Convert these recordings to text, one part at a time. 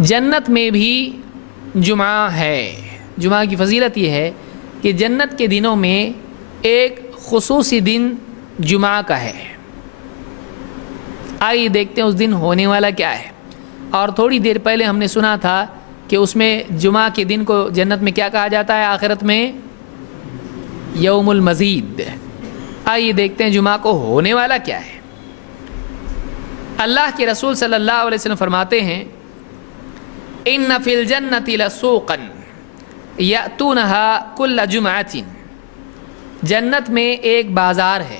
جنت میں بھی جمعہ ہے. جمعہ کی فضیلت یہ ہے کہ جنت کے دنوں میں ایک خصوصی دن جمعہ کا ہے. آئیے دیکھتے ہیں اس دن ہونے والا کیا ہے. اور تھوڑی دیر پہلے ہم نے سنا تھا کہ اس میں جمعہ کے دن کو جنت میں کیا کہا جاتا ہے آخرت میں؟ یوم المزید. آئیے دیکھتے ہیں جمعہ کو ہونے والا کیا ہے. اللہ کے رسول صلی اللہ علیہ وسلم فرماتے ہیں ان فی الجنۃ لسوقا یأتونها کل جمعۃ. جنت میں ایک بازار ہے.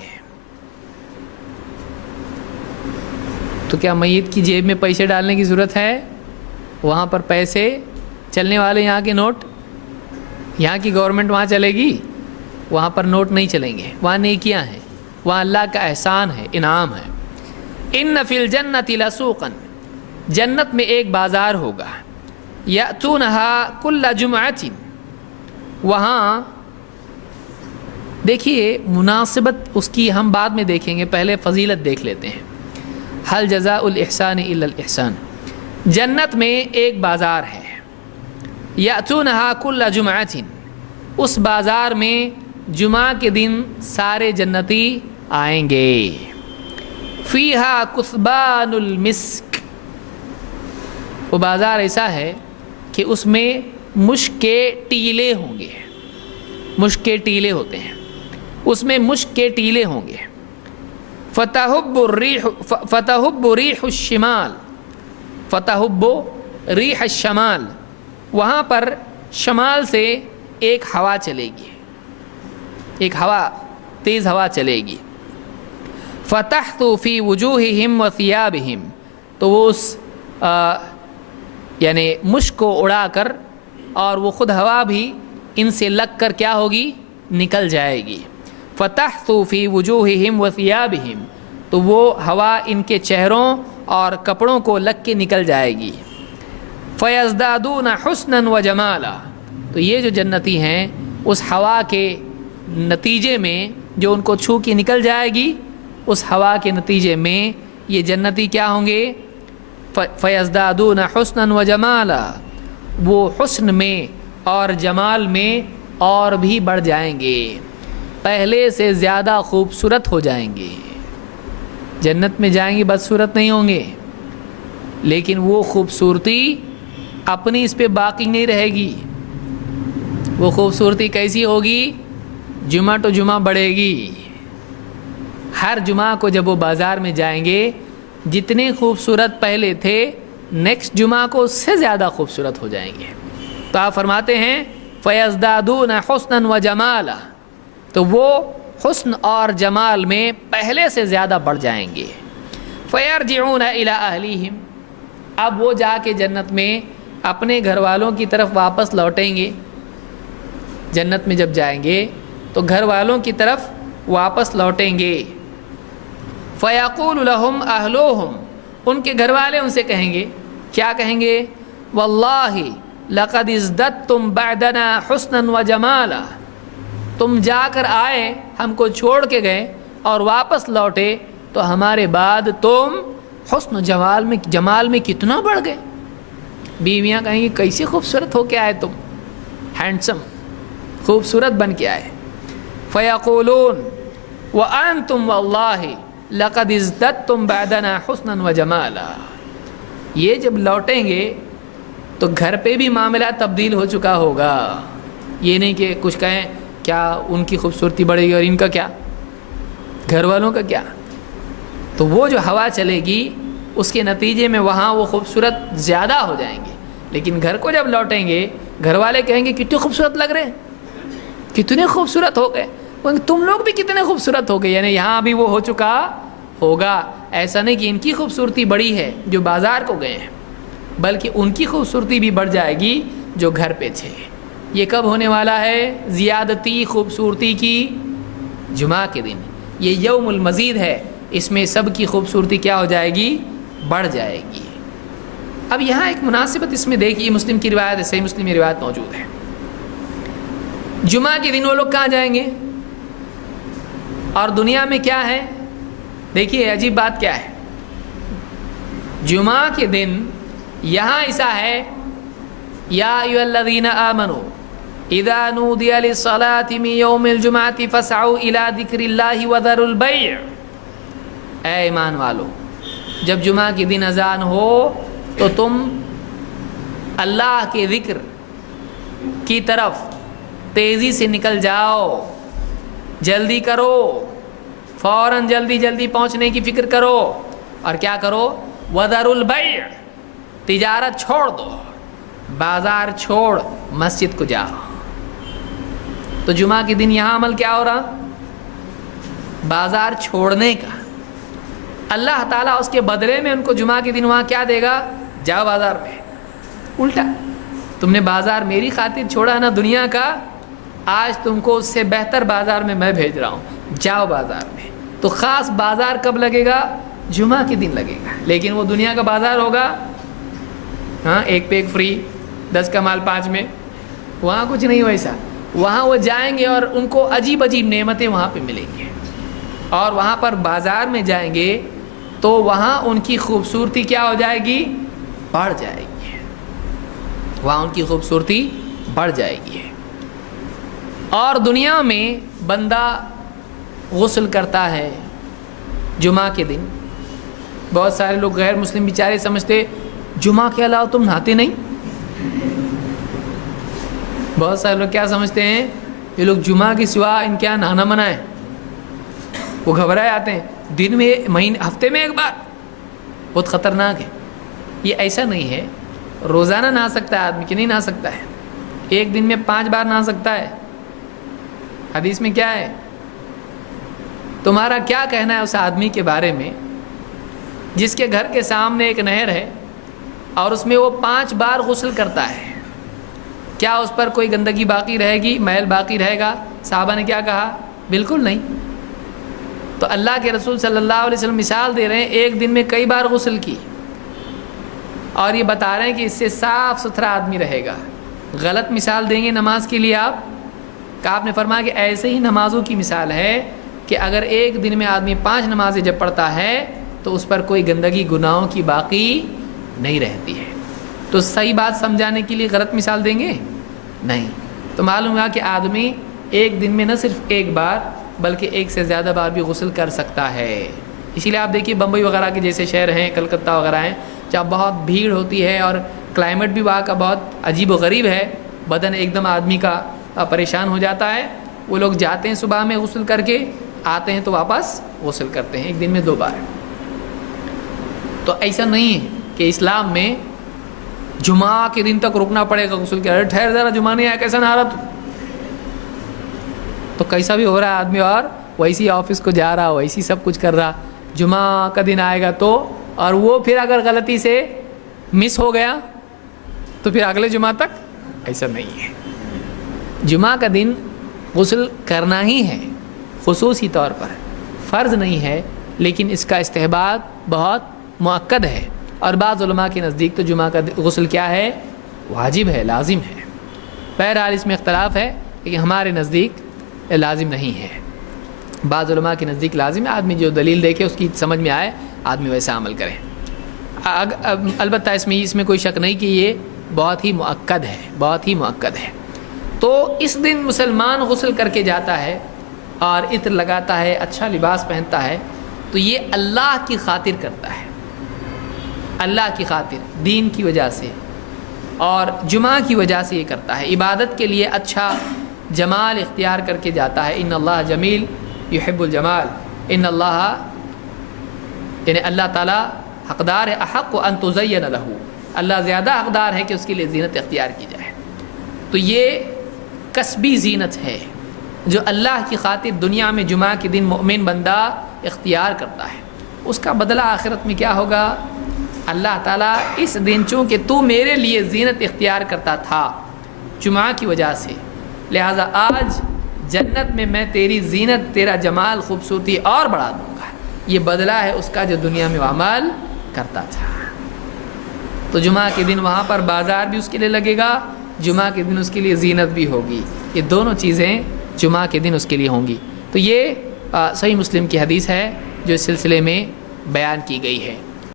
تو کیا میت کی جیب میں پیسے ڈالنے کی ضرورت ہے؟ وہاں پر پیسے چلنے والے یہاں کے نوٹ، یہاں کی گورنمنٹ وہاں چلے گی؟ وہاں پر نوٹ نہیں چلیں گے. وہاں نیکیاں ہیں، وہاں اللہ کا احسان ہے، انعام ہے. ان فی الجنۃ لسوقا، جنت میں ایک بازار ہوگا. یأتونها کل جمعۃ. وہاں دیکھیے مناسبت اس کی ہم بعد میں دیکھیں گے، پہلے فضیلت دیکھ لیتے ہیں. حل جزاء الاحسان الا الاحسان. جنت میں ایک بازار ہے. یأتونها کل جمعۃ. اس بازار میں جمعہ کے دن سارے جنتی آئیں گے. فیہا کثبان المسک. وہ بازار ایسا ہے کہ اس میں مشک کے ٹیلے ہوں گے. مشک کے ٹیلے ہوتے ہیں، اس میں مشک کے ٹیلے ہوں گے. فتحب ریح الشمال. فتحب ریح الشمال. وہاں پر شمال سے ایک ہوا چلے گی، ایک ہوا، تیز ہوا چلے گی. فتحت فی وجوہہم وثیابہم. تو وہ اس یعنی مشک کو اڑا کر، اور وہ خود ہوا بھی ان سے لگ کر کیا ہوگی؟ نکل جائے گی. فتحت فی وجوہہم وثیابہم. تو وہ ہوا ان کے چہروں اور کپڑوں کو لگ کے نکل جائے گی. فیزدادون حسنا وجمالا. تو یہ جو جنتی ہیں اس ہوا کے نتیجے میں جو ان کو چھو کے نکل جائے گی، اس ہوا کے نتیجے میں یہ جنتی کیا ہوں گے؟ فیزدادون حسنا وجمالا. وہ حسن میں اور جمال میں اور بھی بڑھ جائیں گے، پہلے سے زیادہ خوبصورت ہو جائیں گے. جنت میں جائیں گے بدصورت نہیں ہوں گے، لیکن وہ خوبصورتی اپنی اس پہ باقی نہیں رہے گی. وہ خوبصورتی کیسی ہوگی؟ جمعہ تو جمعہ بڑھے گی. ہر جمعہ کو جب وہ بازار میں جائیں گے، جتنے خوبصورت پہلے تھے نیکسٹ جمعہ کو اس سے زیادہ خوبصورت ہو جائیں گے. تو آپ فرماتے ہیں فیزدادون حسنا وجمالا. تو وہ حسن اور جمال میں پہلے سے زیادہ بڑھ جائیں گے. فیرجعون الی اہلیہم. اب وہ جا کے جنت میں اپنے گھر والوں کی طرف واپس لوٹیں گے. جنت میں جب جائیں گے تو گھر والوں کی طرف واپس لوٹیں گے. فیقول لہم اہلوہم. ان کے گھر والے ان سے کہیں گے، کیا کہیں گے؟ واللہ لقد ازددتم بعدنا حسنا وجمالا. تم جا کر آئے، ہم کو چھوڑ کے گئے اور واپس لوٹے تو ہمارے بعد تم حسن و جمال میں کتنا بڑھ گئے. بیویاں کہیں گی کیسے خوبصورت ہو کے آئے تم، ہینڈسم، خوبصورت بن کے آئے. فیقولون وانتم واللہ لقد ازددتم بعدنا حسنا وجمالا. یہ جب لوٹیں گے تو گھر پہ بھی معاملہ تبدیل ہو چکا ہوگا. یہ نہیں کہ کچھ کہیں کیا ان کی خوبصورتی بڑھے گی اور ان کا کیا، گھر والوں کا کیا. تو وہ جو ہوا چلے گی اس کے نتیجے میں وہاں وہ خوبصورت زیادہ ہو جائیں گے. لیکن گھر کو جب لوٹیں گے گھر والے کہیں گے کتنے خوبصورت لگ رہے ہیں، کتنے خوبصورت ہو گئے، تم لوگ بھی کتنے خوبصورت ہو گئے. یعنی یہاں بھی وہ ہو چکا ہوگا. ایسا نہیں کہ ان کی خوبصورتی بڑی ہے جو بازار کو گئے ہیں، بلکہ ان کی خوبصورتی بھی بڑھ جائے گی جو گھر پہ تھے. یہ کب ہونے والا ہے؟ زیادتی خوبصورتی کی جمعہ کے دن. یہ یوم المزید ہے، اس میں سب کی خوبصورتی کیا ہو جائے گی؟ بڑھ جائے گی. اب یہاں ایک مناسبت اس میں دیکھیے، مسلم کی روایت ہے، صحیح مسلم میں روایت موجود ہے. جمعہ کے دن وہ لوگ کہاں جائیں گے؟ اور دنیا میں کیا ہے؟ دیکھیے عجیب بات کیا ہے. جمعہ کے دن یہاں ایسا ہے یا ایھا الذین آمنوا اذا نودی للصلاۃ من یوم الجمعۃ فاسعوا الی ذکر اللہ وذروا البیع، اے ایمان والو جب جمعہ کے دن اذان ہو تو تم اللہ کے ذکر کی طرف تیزی سے نکل جاؤ، جلدی کرو، فوراً جلدی پہنچنے کی فکر کرو، اور کیا کرو؟ وذروا البیع، تجارت چھوڑ دو، بازار چھوڑ مسجد کو جاؤ۔ تو جمعہ کے دن یہاں عمل کیا ہو رہا؟ بازار چھوڑنے کا۔ اللہ تعالیٰ اس کے بدلے میں ان کو جمعہ کے دن وہاں کیا دے گا؟ جاؤ بازار میں۔ الٹا، تم نے بازار میری خاطر چھوڑا نا دنیا کا، آج تم کو اس سے بہتر بازار میں بھیج رہا ہوں، جاؤ بازار میں۔ تو خاص بازار کب لگے گا؟ جمعہ کے دن لگے گا۔ لیکن وہ دنیا کا بازار ہوگا ہاں، ایک پہ ایک فری، 10 کا مال 5 میں، وہاں کچھ نہیں ویسا۔ وہاں وہ جائیں گے اور ان کو عجیب نعمتیں وہاں پہ ملیں گی، اور وہاں پر بازار میں جائیں گے تو وہاں ان کی خوبصورتی کیا ہو جائے گی؟ بڑھ جائے گی، وہاں ان کی خوبصورتی بڑھ جائے گی۔ اور دنیا میں بندہ غسل کرتا ہے جمعہ کے دن، بہت سارے لوگ غیر مسلم بیچارے سمجھتے جمعہ کے علاوہ تم نہاتے نہیں۔ بہت سارے لوگ کیا سمجھتے ہیں؟ یہ لوگ جمعہ کے سوا ان کے یہاں نہانا منع ہے، وہ گھبرائے آتے ہیں، دن میں ہفتے میں ایک بار، بہت خطرناک ہے۔ یہ ایسا نہیں ہے، روزانہ نہا سکتا ہے آدمی، کہ نہیں نہا سکتا ہے، ایک دن میں 5 بار نہا سکتا ہے۔ حدیث میں کیا ہے؟ تمہارا کیا کہنا ہے اس آدمی کے بارے میں جس کے گھر کے سامنے ایک نہر ہے اور اس میں وہ 5 بار غسل کرتا ہے؟ کیا اس پر کوئی گندگی باقی رہے گی، میل باقی رہے گا؟ صحابہ نے کیا کہا؟ بالکل نہیں۔ تو اللہ کے رسول صلی اللہ علیہ وسلم مثال دے رہے ہیں، ایک دن میں کئی بار غسل کی، اور یہ بتا رہے ہیں کہ اس سے صاف ستھرا آدمی رہے گا۔ غلط مثال دیں گے نماز کے لیے آپ نے فرمایا کہ ایسے ہی نمازوں کی مثال ہے کہ اگر ایک دن میں آدمی 5 نمازیں جب پڑھتا ہے تو اس پر کوئی گندگی گناہوں کی باقی نہیں رہتی ہے۔ تو صحیح بات سمجھانے کے لیے غلط مثال دیں گے نہیں۔ تو معلوم ہوا کہ آدمی ایک دن میں نہ صرف ایک بار بلکہ ایک سے زیادہ بار بھی غسل کر سکتا ہے۔ اسی لیے آپ دیکھیے بمبئی وغیرہ کے جیسے شہر ہیں، کلکتہ وغیرہ ہیں، جہاں بہت بھیڑ ہوتی ہے اور کلائمیٹ بھی وہاں کا بہت عجیب و غریب ہے، بدن ایک دم آدمی کا پریشان ہو جاتا ہے، وہ لوگ جاتے ہیں صبح میں غسل کر کے، آتے ہیں تو واپس غسل کرتے ہیں ایک دن میں 2 بار۔ تو ایسا نہیں ہے کہ اسلام میں جمعہ کے دن تک رکنا پڑے گا غسل کے، ٹھہر ذرا جمعہ نہیں آیا کیسا نہا رہا تو کیسا بھی ہو رہا ہے آدمی، اور ویسی آفس کو جا رہا، ویسی سب کچھ کر رہا، جمعہ کا دن آئے گا تو، اور وہ پھر اگر غلطی سے مس ہو گیا تو پھر اگلے جمعہ تک ایسا نہیں ہے۔ جمعہ کا دن غسل کرنا ہی ہے خصوصی طور پر، فرض نہیں ہے، لیکن اس کا استحباب بہت مؤکد ہے، اور بعض علماء کے نزدیک تو جمعہ کا غسل کیا ہے؟ واجب ہے، لازم ہے۔ بہرحال اس میں اختلاف ہے، لیکن ہمارے نزدیک لازم نہیں ہے، بعض علماء کے نزدیک لازم ہے۔ آدمی جو دلیل دیکھے اس کی سمجھ میں آئے آدمی ویسا عمل کرے۔ البتہ اس میں کوئی شک نہیں کہ یہ بہت ہی مؤکد ہے، بہت ہی مؤکد ہے۔ تو اس دن مسلمان غسل کر کے جاتا ہے اور عطر لگاتا ہے، اچھا لباس پہنتا ہے، تو یہ اللہ کی خاطر کرتا ہے، اللہ کی خاطر، دین کی وجہ سے اور جمعہ کی وجہ سے یہ کرتا ہے، عبادت کے لیے اچھا جمال اختیار کر کے جاتا ہے۔ ان اللہ جمیل یحب الجمال، ان اللہ یعنی اللہ تعالیٰ حقدار ہے، احق ان تزین لہ، اللہ زیادہ حقدار ہے کہ اس کے لیے زینت اختیار کی جائے۔ تو یہ کسبی زینت ہے جو اللہ کی خاطر دنیا میں جمعہ کے دن مومن بندہ اختیار کرتا ہے، اس کا بدلہ آخرت میں کیا ہوگا؟ اللہ تعالیٰ اس دن چونکہ تو میرے لیے زینت اختیار کرتا تھا جمعہ کی وجہ سے، لہٰذا آج جنت میں تیری زینت، تیرا جمال، خوبصورتی اور بڑھا دوں گا۔ یہ بدلہ ہے اس کا جو دنیا میں وہ عمل کرتا تھا۔ تو جمعہ کے دن وہاں پر بازار بھی اس کے لیے لگے گا، جمعہ کے دن اس کے لیے زینت بھی ہوگی، یہ دونوں چیزیں جمعہ کے دن اس کے لیے ہوں گی۔ تو یہ صحیح مسلم کی حدیث ہے جو اس سلسلے میں بیان کی گئی ہے۔